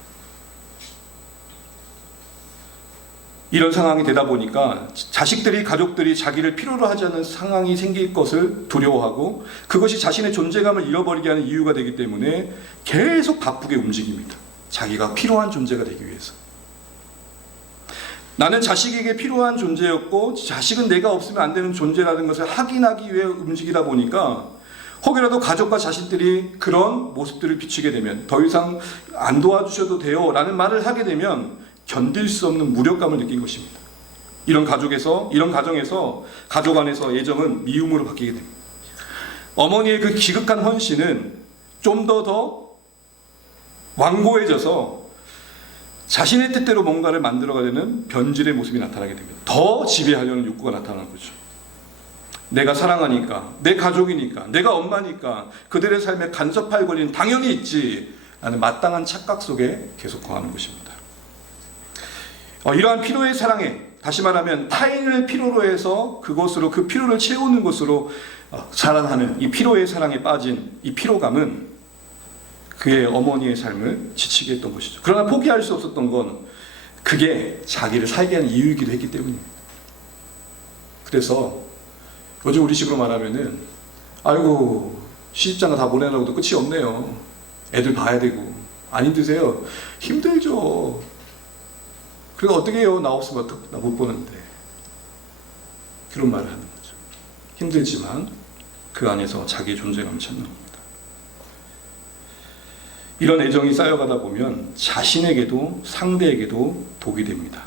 이런 상황이 되다 보니까 자식들이 가족들이 자기를 필요로 하지 않는 상황이 생길 것을 두려워하고 그것이 자신의 존재감을 잃어버리게 하는 이유가 되기 때문에 계속 바쁘게 움직입니다. 자기가 필요한 존재가 되기 위해서. 나는 자식에게 필요한 존재였고 자식은 내가 없으면 안 되는 존재라는 것을 확인하기 위해 움직이다 보니까 혹여라도 가족과 자식들이 그런 모습들을 비추게 되면 더 이상 안 도와주셔도 돼요 라는 말을 하게 되면 견딜 수 없는 무력감을 느낀 것입니다. 이런 가정에서 가족 안에서 애정은 미움으로 바뀌게 됩니다. 어머니의 그 기극한 헌신은 좀 더 완고해져서 자신의 뜻대로 뭔가를 만들어가려는 변질의 모습이 나타나게 됩니다. 더 지배하려는 욕구가 나타나는 거죠. 내가 사랑하니까, 내 가족이니까, 내가 엄마니까 그들의 삶에 간섭할 권리는 당연히 있지 라는 마땅한 착각 속에 계속 거하는 것입니다. 이러한 필요의 사랑에, 다시 말하면 타인을 필요로 해서 그것으로 그 필요를 채우는 것으로 자랑하는 이 필요의 사랑에 빠진 이 피로감은 그의 어머니의 삶을 지치게 했던 것이죠. 그러나 포기할 수 없었던 건 그게 자기를 살게 하는 이유이기도 했기 때문입니다. 그래서 요즘 우리식으로 말하면은 아이고 시집장가 다 보내라고도 끝이 없네요. 애들 봐야 되고. 안 힘드세요? 힘들죠. 그래서 어떻게 해요? 나 없으면 나 못 보는데. 그런 말을 하는 거죠. 힘들지만 그 안에서 자기의 존재감을 찾는 겁니다. 이런 애정이 쌓여가다 보면 자신에게도 상대에게도 독이 됩니다.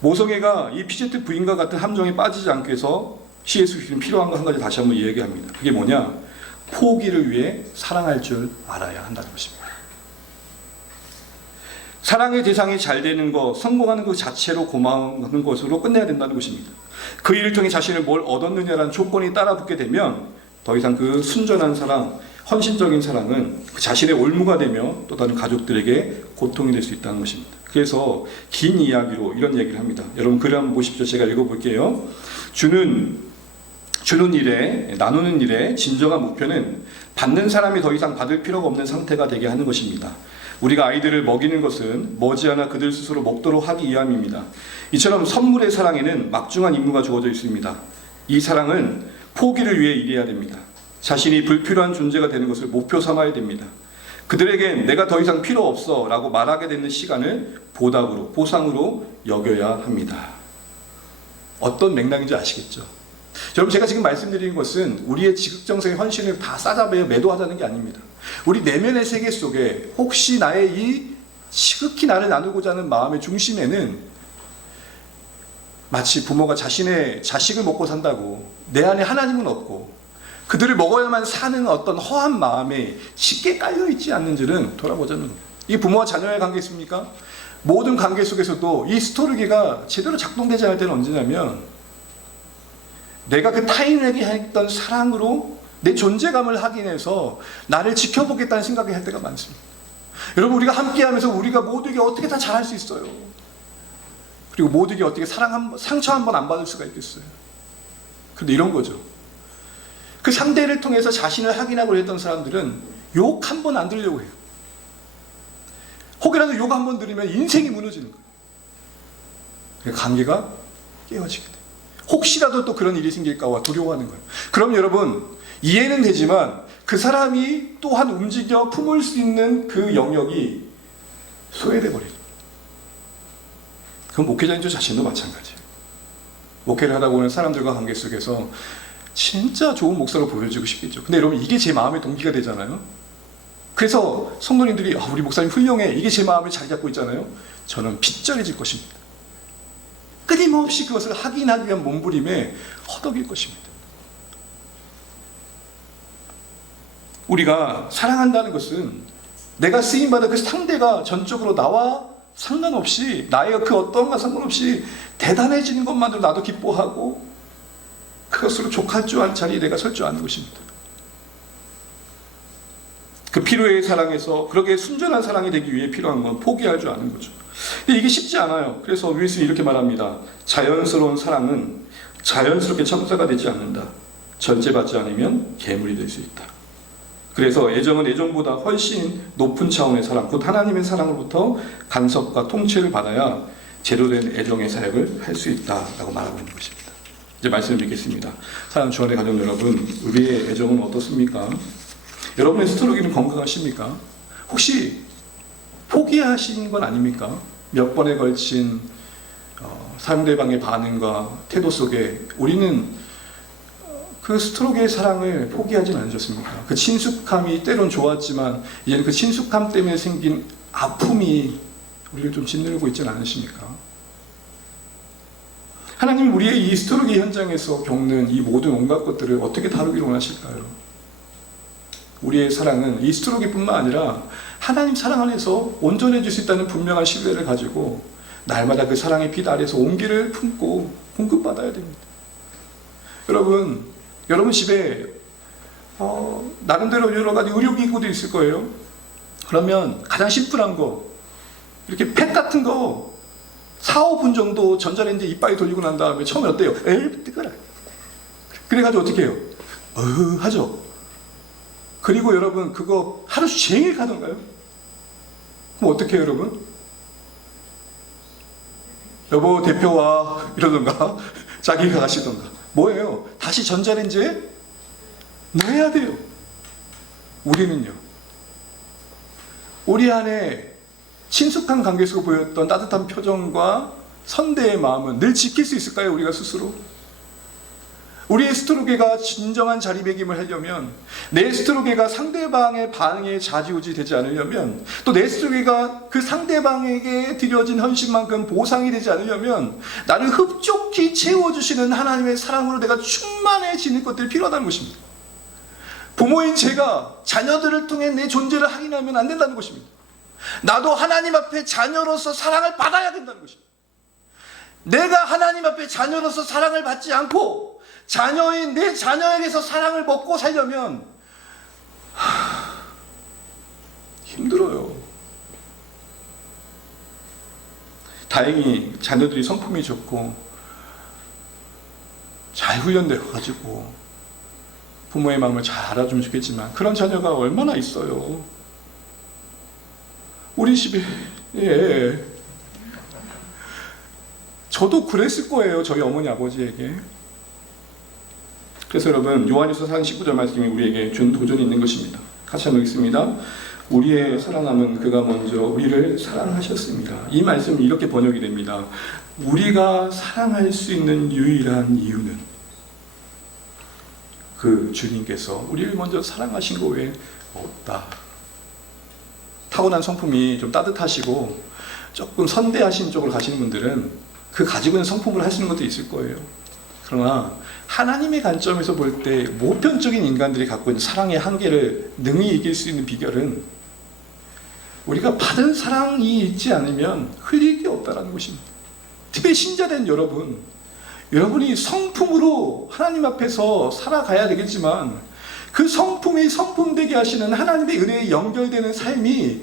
모성애가 이 피제트 부인과 같은 함정에 빠지지 않기 위해서 C.S. 루이스는 필요한 거 한 가지 다시 한번 이야기합니다. 그게 뭐냐? 포기를 위해 사랑할 줄 알아야 한다는 것입니다. 사랑의 대상이 잘 되는 것, 성공하는 것 자체로 고마운 것으로 끝내야 된다는 것입니다. 그 일을 통해 자신을 뭘 얻었느냐라는 조건이 따라붙게 되면 더 이상 그 순전한 사랑, 헌신적인 사랑은 그 자신의 올무가 되며 또 다른 가족들에게 고통이 될 수 있다는 것입니다. 그래서 긴 이야기로 이런 얘기를 합니다. 여러분 글을 한번 보십시오. 제가 읽어볼게요. 주는 일에, 나누는 일에 진정한 목표는 받는 사람이 더 이상 받을 필요가 없는 상태가 되게 하는 것입니다. 우리가 아이들을 먹이는 것은 머지않아 그들 스스로 먹도록 하기 위함입니다. 이처럼 선물의 사랑에는 막중한 임무가 주어져 있습니다. 이 사랑은 포기를 위해 일해야 됩니다. 자신이 불필요한 존재가 되는 것을 목표 삼아야 됩니다. 그들에겐 내가 더 이상 필요 없어 라고 말하게 되는 시간을 보답으로, 보상으로 여겨야 합니다. 어떤 맥락인지 아시겠죠? 여러분 제가 지금 말씀드리는 것은 우리의 지극정성의 헌신을 다 싸잡아 매도하자는 게 아닙니다. 우리 내면의 세계 속에 혹시 나의 이 지극히 나를 나누고자 하는 마음의 중심에는 마치 부모가 자신의 자식을 먹고 산다고 내 안에 하나님은 없고 그들을 먹어야만 사는 어떤 허한 마음에 쉽게 깔려있지 않는지는 돌아보자는 거예요. 이게 부모와 자녀의 관계 있습니까? 모든 관계 속에서도 이 스토르기가 제대로 작동되지 않을 때는 언제냐면 내가 그 타인에게 했던 사랑으로 내 존재감을 확인해서 나를 지켜보겠다는 생각을 할 때가 많습니다. 여러분 우리가 함께하면서 우리가 모두에게 어떻게 다 잘할 수 있어요. 그리고 모두에게 어떻게 상처 한 번 안 받을 수가 있겠어요. 그런데 이런 거죠. 그 상대를 통해서 자신을 확인하고 했던 사람들은 욕 한 번 안 들으려고 해요. 혹이라도 욕 한 번 들으면 인생이 무너지는 거예요. 관계가 깨어지게 돼요. 혹시라도 또 그런 일이 생길까봐 두려워하는 거예요. 그럼 여러분 이해는 되지만 그 사람이 또한 움직여 품을 수 있는 그 영역이 소외돼 버려요. 그건 목회자인 저 자신도 마찬가지예요. 목회를 하다 보면 사람들과 관계 속에서 진짜 좋은 목사로 보여지고 싶겠죠. 근데 여러분 이게 제 마음의 동기가 되잖아요. 그래서 성도님들이 우리 목사님 훌륭해 이게 제 마음을 잘 잡고 있잖아요. 저는 빗절해질 것입니다. 끊임없이 그것을 확인하기 위한 몸부림에 허덕일 것입니다. 우리가 사랑한다는 것은 내가 쓰임받은 그 상대가 전적으로 나와 상관없이, 나의 그 어떤가 상관없이 대단해지는 것만으로 나도 기뻐하고 그것으로 족할 줄 아는 자리에 내가 설 줄 아는 것입니다. 그 필요의 사랑에서 그렇게 순전한 사랑이 되기 위해 필요한 건 포기할 줄 아는 거죠. 근데 이게 쉽지 않아요. 그래서 윌슨이 이렇게 말합니다. 자연스러운 사랑은 자연스럽게 천사가 되지 않는다. 절제받지 않으면 괴물이 될 수 있다. 그래서 애정은 애정보다 훨씬 높은 차원의 사랑, 곧 하나님의 사랑으로부터 간섭과 통치를 받아야 제대로 된 애정의 사역을 할 수 있다라고 말하고 있는 것입니다. 이제 말씀을 믿겠습니다. 사랑하는 주안의 가족 여러분, 우리의 애정은 어떻습니까? 여러분의 스토로기는 건강하십니까? 혹시 포기하신 건 아닙니까? 몇 번에 걸친 상대방의 반응과 태도 속에 우리는 그 스토로기의 사랑을 포기하진 않으셨습니까? 그 친숙함이 때론 좋았지만 이제는 그 친숙함 때문에 생긴 아픔이 우리를 좀 짓누르고 있지는 않으십니까? 하나님 우리의 이 스토로기 현장에서 겪는 이 모든 온갖 것들을 어떻게 다루기를 원하실까요? 우리의 사랑은 이 스토로기뿐만 아니라 하나님 사랑 안에서 온전해질 수 있다는 분명한 신뢰를 가지고 날마다 그 사랑의 빛 아래서 온기를 품고 공급받아야 됩니다. 여러분 집에 나름대로 여러 가지 의료기구도 있을 거예요. 그러면 가장 심플한 거, 이렇게 팩 같은 거 4, 5분 정도 전자레인지 이빨에 돌리고 난 다음에 처음에 어때요? 에이 뜨거라. 그래가지고 어떻게 해요? 하죠. 그리고 여러분 그거 하루 종일 가던가요? 그럼 어떻게 해요 여러분? 여보 대표와 이러던가 자기가 가시던가 뭐예요? 다시 전자레인지에 넣어야 돼요. 우리는요, 우리 안에 친숙한 관계 속에 보였던 따뜻한 표정과 선대의 마음은 늘 지킬 수 있을까요? 우리가 스스로? 우리의 스토로게가 진정한 자리매김을 하려면, 내 스토로게가 상대방의 반응에 좌지우지 되지 않으려면, 또 내 스토로게가 그 상대방에게 드려진 헌신만큼 보상이 되지 않으려면 나를 흡족히 채워주시는 하나님의 사랑으로 내가 충만해지는 것들이 필요하다는 것입니다. 부모인 제가 자녀들을 통해 내 존재를 확인하면 안 된다는 것입니다. 나도 하나님 앞에 자녀로서 사랑을 받아야 된다는 것입니다. 내가 하나님 앞에 자녀로서 사랑을 받지 않고 자녀인 내 자녀에게서 사랑을 먹고 살려면 힘들어요. 다행히 자녀들이 성품이 좋고 잘 훈련되어 가지고 부모의 마음을 잘 알아주면 좋겠지만 그런 자녀가 얼마나 있어요. 우리 집에 저도 그랬을 거예요. 저희 어머니 아버지에게. 그래서 여러분 요한일서 4장 19절 말씀이 우리에게 준 도전이 있는 것입니다. 같이 한번 읽습니다. 우리의 사랑함은 그가 먼저 우리를 사랑하셨습니다. 이 말씀은 이렇게 번역이 됩니다. 우리가 사랑할 수 있는 유일한 이유는 그 주님께서 우리를 먼저 사랑하신 거 외에 없다. 타고난 성품이 좀 따뜻하시고 조금 선대하신 쪽으로 가시는 분들은 그 가지고 있는 성품을 하시는 것도 있을 거예요. 그러나 하나님의 관점에서 볼 때 모편적인 인간들이 갖고 있는 사랑의 한계를 능히 이길 수 있는 비결은 우리가 받은 사랑이 있지 않으면 흘릴 게 없다는 것입니다. 특히 신자된 여러분이 성품으로 하나님 앞에서 살아가야 되겠지만 그 성품이 성품되게 하시는 하나님의 은혜에 연결되는 삶이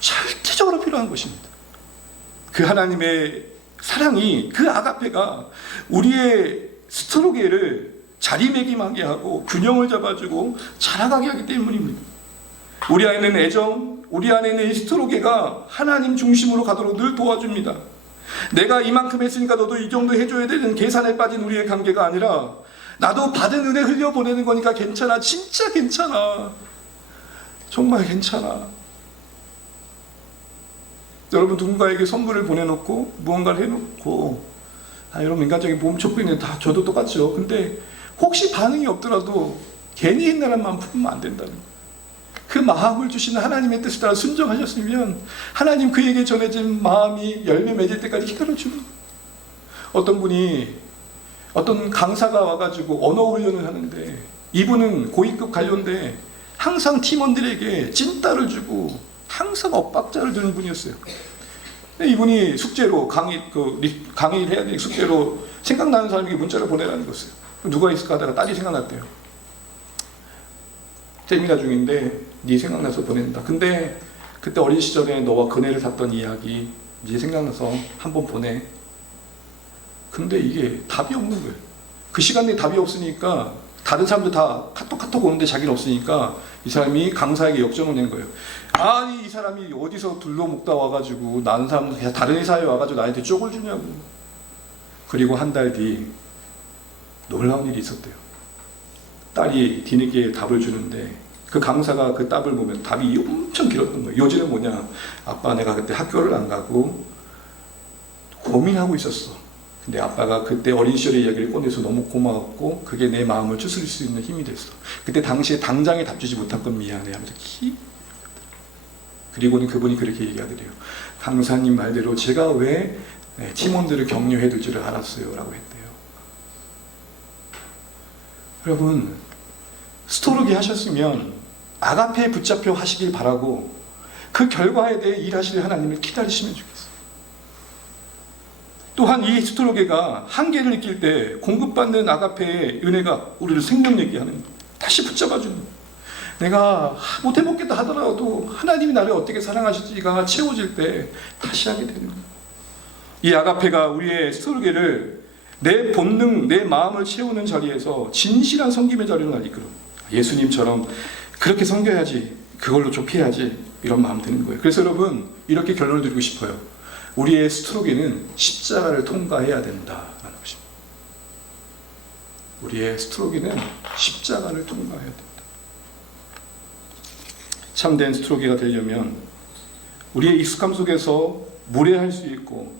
절대적으로 필요한 것입니다. 그 하나님의 사랑이, 그 아가페가 우리의 스토로게를 자리매김하게 하고 균형을 잡아주고 자라가게 하기 때문입니다. 우리 안에 있는 애정, 우리 안에 있는 이 스토로게가 하나님 중심으로 가도록 늘 도와줍니다. 내가 이만큼 했으니까 너도 이 정도 해줘야 되는 계산에 빠진 우리의 관계가 아니라 나도 받은 은혜 흘려보내는 거니까 괜찮아. 진짜 괜찮아. 정말 괜찮아. 여러분 누군가에게 선물을 보내놓고 무언가를 해놓고 여러분 인간적인 몸촉구는 다 저도 똑같죠. 근데 혹시 반응이 없더라도 괜히 했나란 마음 품으면 안 된다는 거예요. 그 마음을 주시는 하나님의 뜻을 따라 순종하셨으면 하나님 그에게 전해진 마음이 열매 맺을 때까지 기다려주는 거예요. 어떤 분이 어떤 강사가 와가지고 언어 훈련을 하는데 이분은 고위급 관료인데 항상 팀원들에게 찐따를 주고 항상 엇박자를 두는 분이었어요. 이분이 숙제로 강의를 해야 되니 숙제로 생각나는 사람에게 문자를 보내라는 것을. 누가 있을까 하다가 딸이 생각났대요. 세미나 중인데 네 생각나서 보낸다. 근데 그때 어린 시절에 너와 그네를 탔던 이야기 네 생각나서 한번 보내. 근데 이게 답이 없는 거예요. 그 시간에 답이 없으니까 다른 사람들 다 카톡 오는데 자기는 없으니까 이 사람이 강사에게 역정을 낸 거예요. 아니 이 사람이 어디서 둘러먹다 와가지고 나는 사람들 그냥 다른 회사에 와가지고 나한테 쪽을 주냐고. 그리고 한 달 뒤 놀라운 일이 있었대요. 딸이 뒤늦게 답을 주는데 그 강사가 그 답을 보면 답이 엄청 길었던 거예요. 요지는 뭐냐? 아빠 내가 그때 학교를 안 가고 고민하고 있었어. 근데 아빠가 그때 어린 시절의 이야기를 꺼내서 너무 고마웠고 그게 내 마음을 추스릴 수 있는 힘이 됐어. 그때 당시에 당장에 답 주지 못한 건 미안해 하면서 그리고는 그분이 그렇게 얘기하더래요. 강사님 말대로 제가 왜 팀원들을 격려해 둘 줄을 알았어요 라고 했대요. 여러분 스토르기 하셨으면 아가페에 붙잡혀 하시길 바라고 그 결과에 대해 일하실 하나님을 기다리시면 좋겠어요. 또한 이 스토르게가 한계를 느낄 때 공급받는 아가페의 은혜가 우리를 생명력있게 하는 거예요. 다시 붙잡아주는 거예요. 내가 못해먹겠다 하더라도 하나님이 나를 어떻게 사랑하실지가 채워질 때 다시 하게 되는 거예요. 이 아가페가 우리의 스토르게를 내 본능, 내 마음을 채우는 자리에서 진실한 섬김의 자리로 날 이끌어. 예수님처럼 그렇게 섬겨야지, 그걸로 좁혀야지 이런 마음 드는 거예요. 그래서 여러분 이렇게 결론을 드리고 싶어요. 우리의 스토르게는 십자가를 통과해야 된다라는 것입니다. 우리의 스토르게는 십자가를 통과해야 된다. 참된 스토르게가 되려면 우리의 익숙함 속에서 무례할 수 있고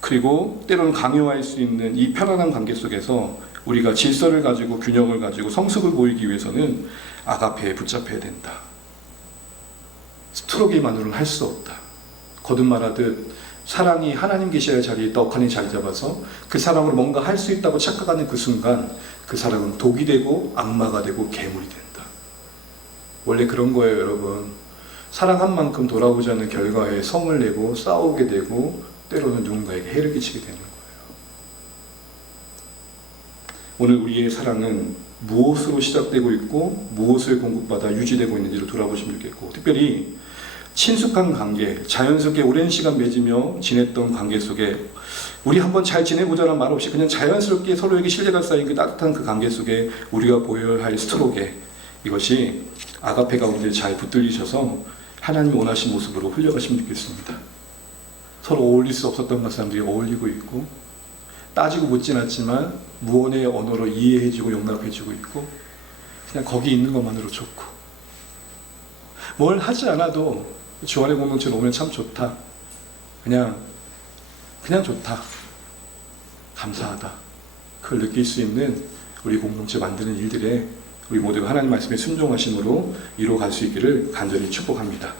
그리고 때로는 강요할 수 있는 이 편안한 관계 속에서 우리가 질서를 가지고 균형을 가지고 성숙을 보이기 위해서는 아가페에 붙잡혀야 된다. 스토르게만으로는 할 수 없다. 거듭 말하듯 사랑이 하나님 계셔야 할 자리에 떡하니 자리 잡아서 그 사랑으로 뭔가 할 수 있다고 착각하는 그 순간 그 사랑은 독이 되고 악마가 되고 괴물이 된다. 원래 그런 거예요, 여러분. 사랑한 만큼 돌아오지 않는 결과에 성을 내고 싸우게 되고 때로는 누군가에게 해를 끼치게 되는 거예요. 오늘 우리의 사랑은 무엇으로 시작되고 있고 무엇을 공급받아 유지되고 있는지를 돌아보시면 좋겠고, 특별히 친숙한 관계, 자연스럽게 오랜 시간 맺으며 지냈던 관계 속에 우리 한번 잘 지내보자는 말 없이 그냥 자연스럽게 서로에게 신뢰가 쌓인 그 따뜻한 그 관계 속에 우리가 보여야 할 스토르게, 이것이 아가페 가운데 잘 붙들리셔서 하나님 원하신 모습으로 흘려가시면 좋겠습니다. 서로 어울릴 수 없었던 사람들이 어울리고 있고, 따지고 묻진 않지만 무언의 언어로 이해해주고 용납해주고 있고, 그냥 거기 있는 것만으로 좋고, 뭘 하지 않아도 주 안의 공동체로 오면 참 좋다, 그냥 좋다, 감사하다, 그걸 느낄 수 있는 우리 공동체 만드는 일들에 우리 모두가 하나님 말씀에 순종하심으로 이루어갈 수 있기를 간절히 축복합니다.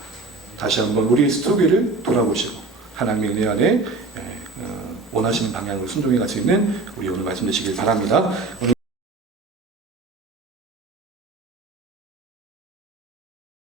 다시 한번 우리의 스토리를 돌아보시고 하나님의 은혜 안에 원하시는 방향으로 순종해 갈 수 있는 우리 오늘 말씀 되시길 바랍니다. 오늘